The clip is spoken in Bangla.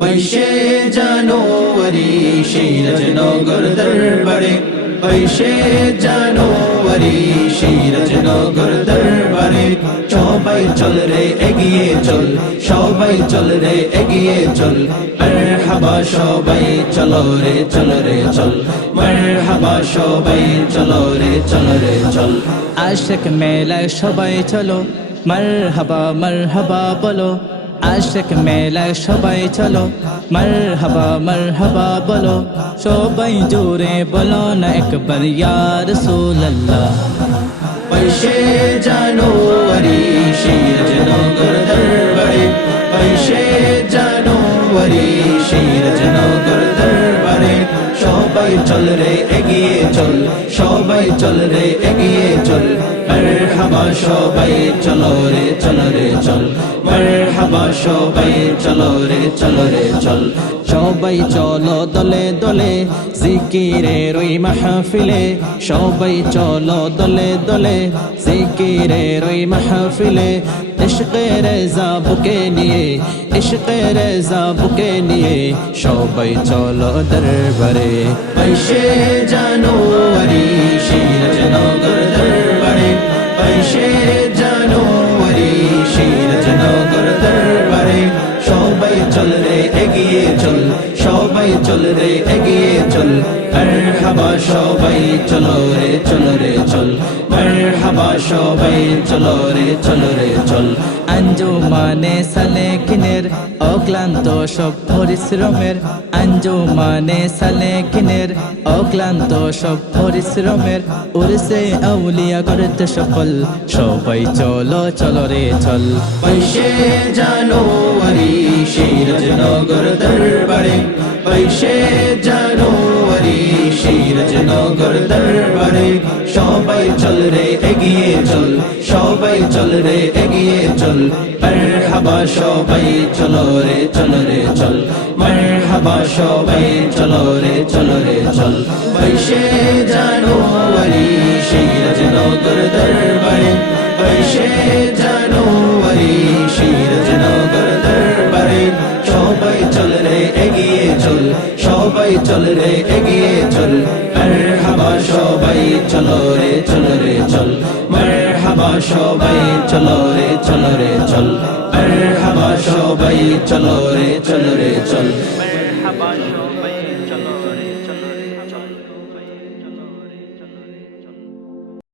পয়সে জানুয়ারি সিরাজনগর দরবারে, পয়সে জানুয়ারি সিরাজনগর দরবারে। সবাই চল রে এগিয়ে চল, সবাই চল রে এগিয়ে চল। মারহাবা সবাই চলো রে চল রে চল, মারহাবা সবাই চলো রে চল রে চল। আশিক মেলায় সবাই চলো, মারহাবা মারহাবা বলো। আশিক মেলায় সবাই চলো, মারহাবা মারহাবা বলো। সবাই জোরে বলো না একবার ইয়া রাসূলুল্লাহ। পয়সে জানুয়ারি সিরাজনগর দরবারে, পয়সে জানুয়ারি সিরাজনগর দরবারে। সবাই চল রে এগিয়ে চল, সবাই চল রে এগিয়ে চল। মারহাবা সবাই চলো রে চল রে চল, মারহাবা সবাই চলো রে চল রে চল। সবাই চলো দলে দলে জিকিরের ওই মাহফিলে, সবাই চলো দলে দলে জিকিরের ওই মাহফিলে। ইশকে রেজা বুকে নিয়ে, ইশকে রেজা বুকে নিয়ে সবাই চলো দরবারে। পয়সে জানুয়ারি সিরাজনগর দরবারে, পয়সে জানুয়ারি সিরাজনগর দরবারে। সবাই চল রে এগিয়ে চল, সবাই চল রে এগিয়ে চল। মারহাবা সবাই চলো রে চল রে চল, মারহাবা সবাই চলো রে চল রে চল। আঞ্জুমানে সালেকিনের অক্লান্ত সব পরিশ্রমের, আঞ্জুমানে সালেকিনের অক্লান্ত সব পরিশ্রমের। উরসে আউলিয়া করতে সফল, সবাই চলো চলো রে চল। পয়সে জানুয়ারি সিরাজনগর দরবারে, পয়সে জানুয়ারি সিরাজনগর দরবারে। সবাই চল রে এগিয়ে চল, সবাই চল রে এগিয়ে চল। মারহাবা সবাই চলো রে চল রে চল, মারহাবা সবাই চলো রে চল রে চল। পয়সে জানুয়ারি সিরাজনগর দরবারে, পয়সে জানুয়ারি সিরাজনগর দরবারে। সবাই চল রে এগিয়ে চল, সবাই চল রে এগিয়ে চল। মারহাবা সবাই চলো রে চল রে চল, মারহাবা সবাই চলো রে চল রে চল, মারহাবা সবাই চলো রে চল রে চল।